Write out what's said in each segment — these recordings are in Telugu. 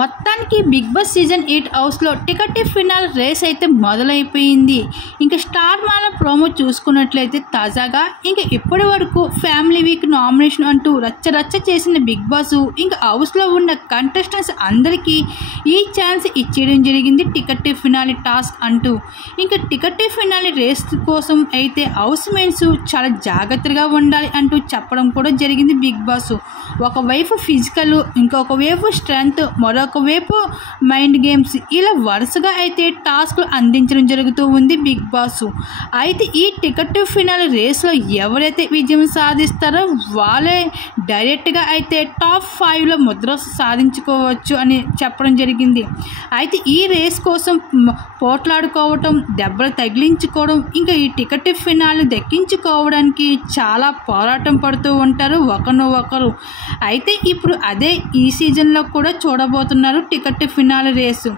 మొత్తానికి బిగ్ బాస్ సీజన్ 8 హౌస్లో టికెట్ ఫినాల్ రేస్ అయితే మొదలైపోయింది. ఇంకా స్టార్ మాల ప్రోమో చూసుకున్నట్లయితే తాజాగా ఇంకా ఇప్పటి వరకు ఫ్యామిలీ వీక్ నామినేషన్ అంటూ రచ్చ చేసిన బిగ్ బాస్ ఇంకా హౌస్లో ఉన్న కంటెస్టెంట్స్ అందరికీ ఈ ఛాన్స్ ఇచ్చేయడం జరిగింది టికెట్ ఫినాలి టాస్క్ అంటూ. ఇంకా టికెట్ ఫినాలి రేస్ కోసం అయితే హౌస్ మేట్స్ చాలా జాగ్రత్తగా ఉండాలి అంటూ చెప్పడం కూడా జరిగింది బిగ్ బాస్. ఒకవైపు ఫిజికల్, ఇంకొక వైపు స్ట్రెంగ్త్, మరొక వైపు మైండ్ గేమ్స్, ఇలా వరుసగా అయితే టాస్క్లు అందించడం జరుగుతూ ఉంది బిగ్ బాస్. అయితే ఈ టికెట్ ఫినాల్ రేస్లో ఎవరైతే విజయం సాధిస్తారో వాళ్ళే డైరెక్ట్గా అయితే టాప్ 5లో ముద్ర సాధించుకోవచ్చు అని చెప్పడం జరిగింది. అయితే ఈ రేస్ కోసం పోట్లాడుకోవటం, దెబ్బలు తగిలించుకోవడం, ఇంకా ఈ టికెట్ ఫినాల్ దక్కించుకోవడానికి చాలా పోరాటం పడుతూ ఉంటారు ఒకరు. అయితే ఇప్పుడు అదే ఈ సీజన్లో కూడా చూడబోతున్నారు టికెట్ ఫినాల్ రేసు.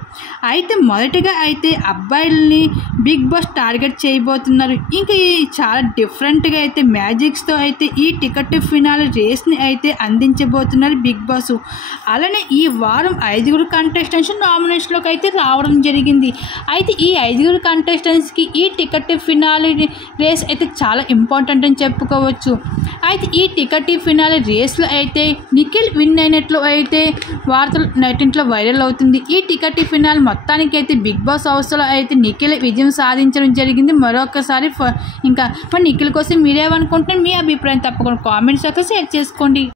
అయితే మొదటిగా అయితే అబ్బాయిల్ని బిగ్ బాస్ టార్గెట్ చేయబోతున్నారు. ఇంకా చాలా డిఫరెంట్గా అయితే మ్యాజిక్స్తో అయితే ఈ టికెట్ ఫినాల్ రేస్ని అయితే అందించబోతున్నారు బిగ్ బాస్. అలానే ఈ వారం 5 కంటెస్టెంట్స్ నామినేషన్లోకి అయితే రావడం జరిగింది. అయితే ఈ 5 కంటెస్టెంట్స్కి ఈ టికెట్ ఫినాల్ రేస్ అయితే చాలా ఇంపార్టెంట్ అని చెప్పుకోవచ్చు. అయితే ఈ టికెట్ ఫినాల్ రేస్లో అయితే నిఖిల్ విన్ అయినట్లు అయితే వార్తలు నెట్టింట్లో వైరల్ అవుతుంది. ఈ టికెట్ ఫినాల్ మొత్తానికి అయితే బిగ్ బాస్ హౌస్లో అయితే నిఖిల్ విజయం సాధించడం జరిగింది. మరొకసారి ఇంకా నిఖిల్ కోసం మీరేమనుకుంటున్నారు, మీ అభిప్రాయం తప్పకుండా కామెంట్స్ షేర్ చేసుకోండి.